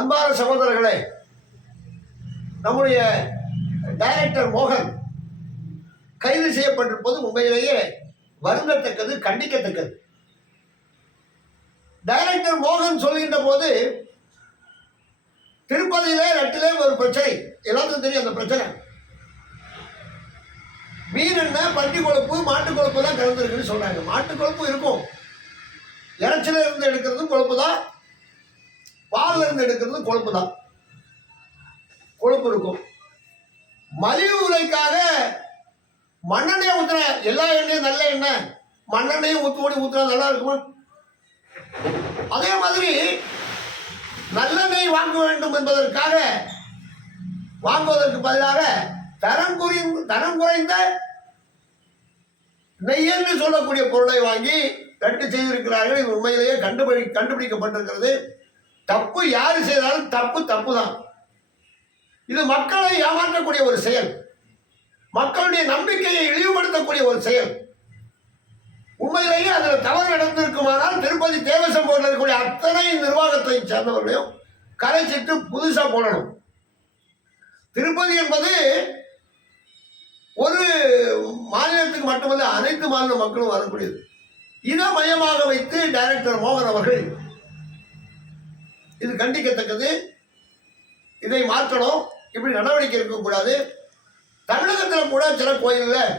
அன்பான சகோதரர்களே, நம்முடைய டைரக்டர் மோகன் கைது செய்யப்பட்டிருப்பது உண்மையிலேயே வருந்தத்தக்கது, கண்டிக்கத்தக்கது. டைரக்டர் மோகன் சொல்கின்ற போது திருப்பதியிலே ரட்டிலே ஒரு பிரச்சனை, எல்லாத்துக்கும் தெரியும் அந்த பிரச்சனை. மீன் என்ன, பன்றி கொழுப்பு, மாட்டு கொழுப்பு தான் கலந்துருக்குன்னு சொல்றாங்க. மாட்டு கொழுப்பு இருக்கும், இறைச்சில இருந்து எடுக்கிறதும் கொழுப்பு தான், பாலில் இருந்து எடுக்கிறதும் கொழுப்பு தான், கொழுப்பு இருக்கும். மலிவு விலைக்காக மண்ணெண்ணெய் ஊத்துற, எல்லா எண்ணெயும் நல்ல எண்ணெய், மண்ணெண்ணையும் ஊத்துனா நல்லா இருக்குமா? அதே மாதிரி நல்லெண்ணெய் வாங்க வேண்டும் என்பதற்காக வாங்குவதற்கு பதிலாக தரம் குறைந்த நெய் என்று சொல்லக்கூடிய பொருளை வாங்கி ரட்டு செய்திருக்கிறார்கள். இது உண்மையிலேயே கண்டுபிடிக்கப்பட்டிருக்கிறது. தப்பு யாரு செய்தாலும் தப்பு தான். இது மக்களை ஏமாற்றக்கூடிய ஒரு செயல், மக்களுடைய நம்பிக்கையை இழிவுபடுத்தக்கூடிய ஒரு செயல். உண்மையிலேயே அதில் தவறு நடந்திருக்குமானால் திருப்பதி தேவசம் போர்டில் இருக்கக்கூடிய அத்தனை நிர்வாகத்தை சேர்ந்தவர்களையும் கலைச்சிட்டு புதுசா போடணும். திருப்பதி என்பது ஒரு மாநிலத்துக்கு மட்டுமல்ல, அனைத்து மாநில மக்களும் வரக்கூடியது. இதை மையமாக வைத்து டைரக்டர் மோகன் அவர்கள், இது கண்டிக்கத்தக்கது, இதை மாற்றணும், இப்படி நடவடிக்கை இருக்கக்கூடாது. தமிழகத்தில் கூட சில கோயிலில்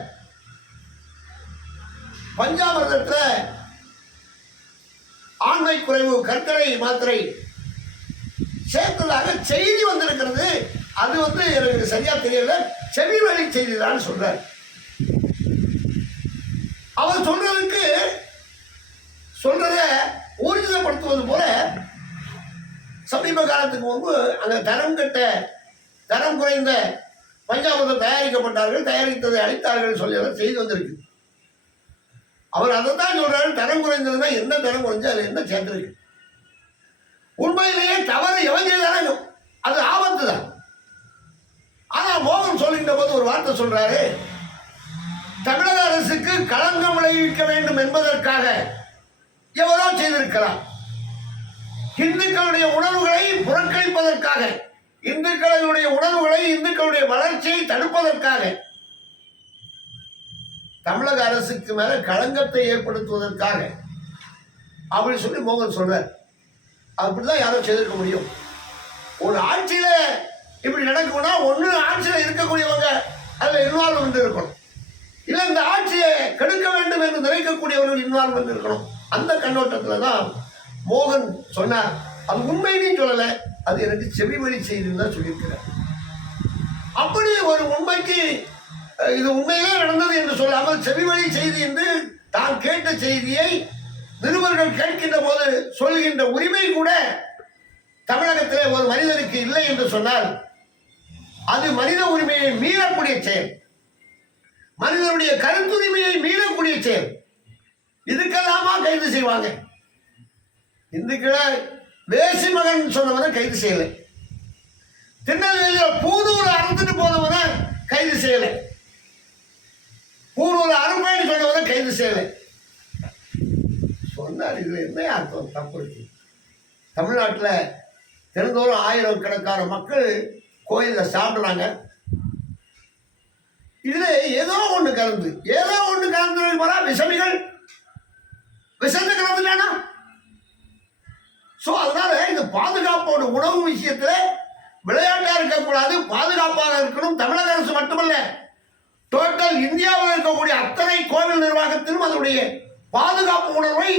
பஞ்சாமிர்தத்தில் ஆண்மை குறைவு கற்கரை மாத்திரை சேர்த்ததாக செய்தி வந்திருக்கிறது. அது எனக்கு சரியா தெரியல, செவி வழி செய்தி தான் சொல்றார். அவர் சொல்றத ஊர்ஜிதப்படுத்துவது போல சமீப காலத்துக்கு முன்பு அந்த தரம் குறைந்த பஞ்சாமிர்தம் தயாரித்ததை அளித்தார்கள் சொல்லி செய்தி வந்திருக்கு. அவர் அதை தான் சொல்றாரு. தரம் குறைந்ததுன்னா என்ன தரம் குறைஞ்சு அதுல என்ன சேர்ந்திருக்கு? உண்மையிலேயே தவறு எவன் செய்தாலும் அது ஆபத்து தான். ஆனா மோகன் சொல்கின்ற போது ஒரு வார்த்தை சொல்றாரு, தமிழக அரசுக்கு களங்கம் விளைவிக்க வேண்டும் என்பதற்காக எவரோ செய்திருக்கிறார். இந்துக்களுடைய உணர்வுகளை புறக்கணிப்பதற்காக, இந்துக்களுடைய உணர்வுகளை, இந்துக்களுடைய வளர்ச்சியை தடுப்பதற்காக, தமிழக அரசுக்கு மேல களங்கத்தை ஏற்படுத்துவதற்காக அப்படி சொல்லி மோகன் சொல்றார். அப்படிதான் யாரும் செய்திருக்க முடியும். ஒரு ஆட்சியில இப்படி நடக்கும்னா ஒண்ணு ஆட்சியில இருக்கக்கூடியவங்க அதுல இன்வால்வ்மெண்ட் இருக்கணும், இல்ல இந்த ஆட்சியை கெடுக்க வேண்டும் என்று நினைக்கக்கூடியவர்கள் இன்வால்வ்மெண்ட் இருக்கணும். அந்த கண்ணோட்டத்துல தான் மோகன் சொன்னார். அது உண்மைன்னு சொல்லல, அது எனக்கு செவி வழி செய்தின்னு தான் சொல்லியிருக்கிறார். அப்படி ஒரு உண்மைக்கு இது உண்மையிலே நடந்தது என்று சொல்லாமல் செவி வழி செய்தி என்று தான் கேட்ட செய்தியை நிருபர்கள் கேட்கின்ற போது சொல்கின்ற உரிமை கூட தமிழகத்திலே ஒரு மனிதனுக்கு இல்லை என்று சொன்னால் அது மனித உரிமையை மீறக்கூடிய செயல், மனிதனுடைய கருத்துரிமையை மீறக்கூடிய செயல். இதுக்கெல்லாமா கைது செய்வாங்க? இந்துக்களை வேசி மகன் சொன்னவனை கைது செய்யலை, திருநெல்வேலியில் பூனூர் அறுத்துட்டு போனவனை கைது செய்யலை, பூனூர் அறுப்பேன்னு சொன்னவனை கைது செய்யலை. சொன்னார். இதுல என்ன அர்த்தம்? தப்பு இருக்கு. தமிழ்நாட்டில் தினந்தோறும் ஆயிரக்கணக்கான மக்கள் கோயிலில் சாப்பிடுறாங்க. இதுல ஏதோ ஒன்று கலந்து விஷமிகள் விஷத்தை கலந்துட்டானா? ஸோ அதனால இந்த பாதுகாப்போட உணவு விஷயத்துல விளையாட்டா இருக்கக்கூடாது, பாதுகாப்பாக இருக்கணும். தமிழக அரசு மட்டுமல்ல, டோட்டல் இந்தியாவில் இருக்கக்கூடிய அத்தனை கோவில் நிர்வாகத்திலும் அதனுடைய பாதுகாப்பு உணர்வை,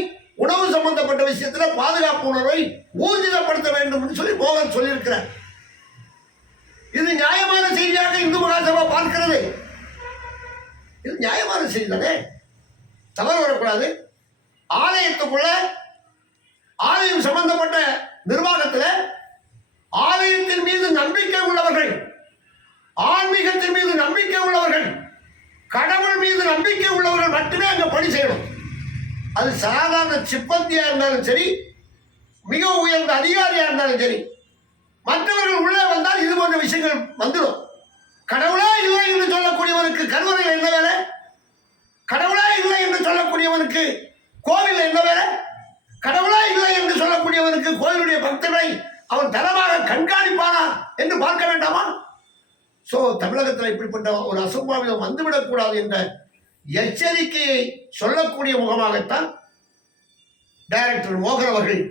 உணவு சம்பந்தப்பட்ட விஷயத்தில் பாதுகாப்பு உணர்வை ஊர்ஜிதப்படுத்த வேண்டும் என்று சொல்லி மோகன் சொல்லியிருக்கிறார். இது நியாயமான செய்தியாக இந்து மகாசபா பார்க்கிறது. இது நியாயமான செய்தி தானே, தவறு வரக்கூடாது. ஆலயத்துக்குள்ள ஆலயம் சம்பந்தப்பட்ட நிர்வாகத்தில் ஆலயத்தின் மீது நம்பிக்கை உள்ளவர்கள், ஆன்மீகத்தின் மீது நம்பிக்கை உள்ளவர்கள், கடவுள் மீது நம்பிக்கை உள்ளவர்கள் மட்டுமே அங்க பணி செய்யணும். அது சாதாரண சிப்பந்தியா இருந்தாலும் சரி, மிக உயர்ந்த அதிகாரியா இருந்தாலும் சரி, மற்றவர்கள் உள்ளே வந்தால் இது போன்ற விஷயங்கள் வந்துடும். கடவுளே இல்லை என்று சொல்லக்கூடியவனுக்கு கருவறையில் என்ன வேலை? கடவுளே இல்லை என்று சொல்லக்கூடியவனுக்கு கோவில் என்ன வேலை? கடவுளே இல்லை என்று சொல்லக்கூடியவனுக்கு கோவிலுடைய பக்தர்களை அவன் தரமாக கண்காணிப்பானா என்று பார்க்க வேண்டாமா? சோ தமிழகத்தில் இப்படிப்பட்ட ஒரு அசம்பாவிதம் வந்துவிடக்கூடாது என்ற எச்சரிக்கையை சொல்லக்கூடிய முகமாகத்தான் டைரக்டர் மோகன் அவர்கள்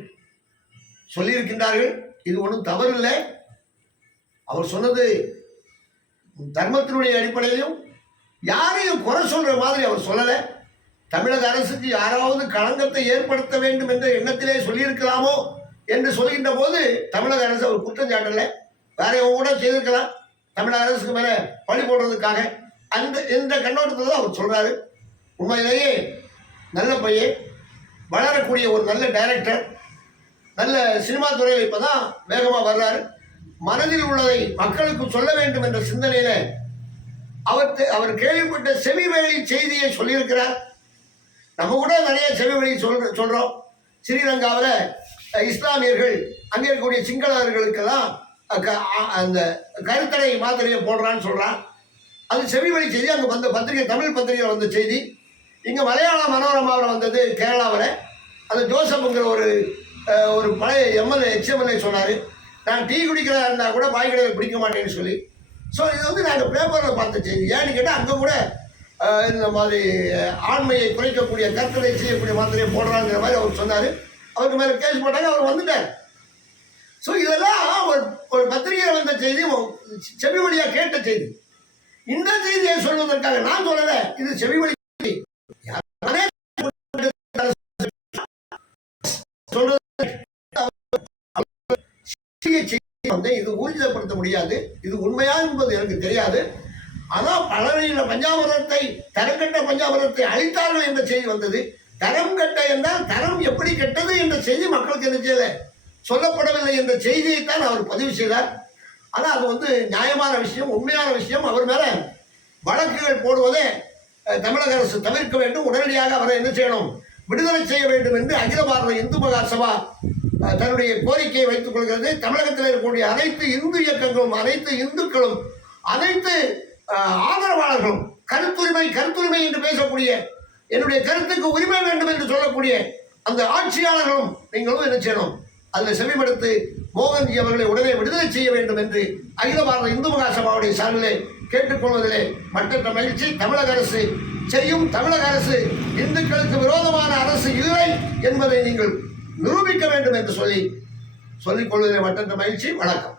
சொல்லியிருக்கின்றார்கள். இது ஒன்றும் தவறில்லை. அவர் சொன்னது தர்மத்தினுடைய அடிப்படையிலும் யாரையும் குறை சொல்ற மாதிரி அவர் சொல்லலை. தமிழக அரசுக்கு யாராவது களங்கத்தை ஏற்படுத்த வேண்டும் என்ற எண்ணத்திலே சொல்லியிருக்கலாமோ என்று சொல்கின்ற போது தமிழக அரசு அவர் குற்றம் சாட்டலை. வேற கூட செய்திருக்கலாம் தமிழக அரசுக்கு மேல பழி போடுறதுக்காக. இந்த கண்ணோட்டத்தில் தான் அவர் சொல்றாரு. உண்மையிலேயே நல்ல பையன், வளரக்கூடிய ஒரு நல்ல டைரக்டர், நல்ல சினிமா துறையில் இப்பதான் வேகமாக வர்றாரு. மனதில் உள்ளதை மக்களுக்கு சொல்ல வேண்டும் என்ற சிந்தனையில அவர் கேள்விப்பட்ட செவிவழி செய்தியை சொல்லியிருக்கிறார். நம்ம கூட நிறைய செவிவழி சொல்றோம். ஸ்ரீலங்காவில் இஸ்லாமியர்கள் அங்கே இருக்கக்கூடிய சிங்களவர்களுக்கெல்லாம் அந்த கருத்தடை மாத்திரையை போடுறான்னு சொல்றான். அது செவிவழி செய்தி. அங்கே வந்த பத்திரிகை, தமிழ் பத்திரிகையில் வந்த செய்தி. இங்கே மலையாள மனோரமாவில் வந்தது கேரளாவில். அந்த ஜோசப்ங்கிற ஒரு பழைய எக்ஸ்எம்எல்ஏ சொன்னார், நான் டீ குடிக்கிறதா இருந்தால் கூட பாய் கடையில் குடிக்க மாட்டேன்னு சொல்லி. ஸோ இது வந்து நாங்கள் பேப்பரில் பார்த்த செய்தி. ஏன்னு கேட்டால் அங்கே கூட இந்த மாதிரி ஆண்மையை குறைக்கக்கூடிய கற்களை செய்யக்கூடிய மாத்திரையை போடுறாங்கிற மாதிரி அவர் சொன்னார். அவருக்கு மேலே கேஸ் போட்டாங்க, அவர் வந்துட்டார். ஸோ இதெல்லாம் ஒரு பத்திரிகையில் வந்த செய்தி, செவி வழியாக கேட்ட செய்தி. இந்த செய்தியை சொல்வதற்காக நான் சொல்லலை, இது செவி வழி இது ஊர்ஜிதப்படுத்த முடியாது. இது உண்மையா என்பது எனக்கு தெரியாது. ஆனால் பழனியில் பஞ்சாமிரத்தை, தரங்கட்ட பஞ்சாமிரத்தை அளித்தார்கள் என்ற செய்தி வந்தது. தரம் கட்ட என்றால் தரம் எப்படி கெட்டது என்ற செய்தி மக்களுக்கு என்ன செய்யல, சொல்லப்படவில்லை என்ற செய்தியைத்தான் அவர் பதிவு செய்தார். ஆனால் அது வந்து நியாயமான விஷயம், உண்மையான விஷயம். அவர் மேல வழக்குகள் போடுவதை தமிழக அரசு தவிர்க்க வேண்டும். உடனடியாக அவரை என்ன செய்யணும், விடுதலை செய்ய வேண்டும் என்று அகில பாரத இந்து மகாசபா தன்னுடைய கோரிக்கையை வைத்துக் கொள்கிறது. தமிழகத்தில் இருக்கக்கூடிய அனைத்து இந்து இயக்கங்களும், அனைத்து இந்துக்களும், அனைத்து ஆதரவாளர்களும் கருத்துரிமை என்று பேசக்கூடிய, என்னுடைய கருத்துக்கு உரிமை வேண்டும் என்று சொல்லக்கூடிய அந்த ஆட்சியாளர்களும் நீங்களும் என்ன செய்யணும், அதில் செவிமடுத்து மோகன்ஜி அவர்களை உடனே விடுதலை செய்ய வேண்டும் என்று அகில பாரத இந்து மகாசபாவுடைய சார்பிலே கேட்டுக்கொள்வதிலே மற்றற்ற மகிழ்ச்சி. தமிழக அரசு செய்யும், தமிழக அரசு இந்துக்களுக்கு விரோதமான அரசு இல்லை என்பதை நீங்கள் நிரூபிக்க வேண்டும் என்று சொல்லிக் கொள்வதிலே மற்றற்ற மகிழ்ச்சி. வணக்கம்.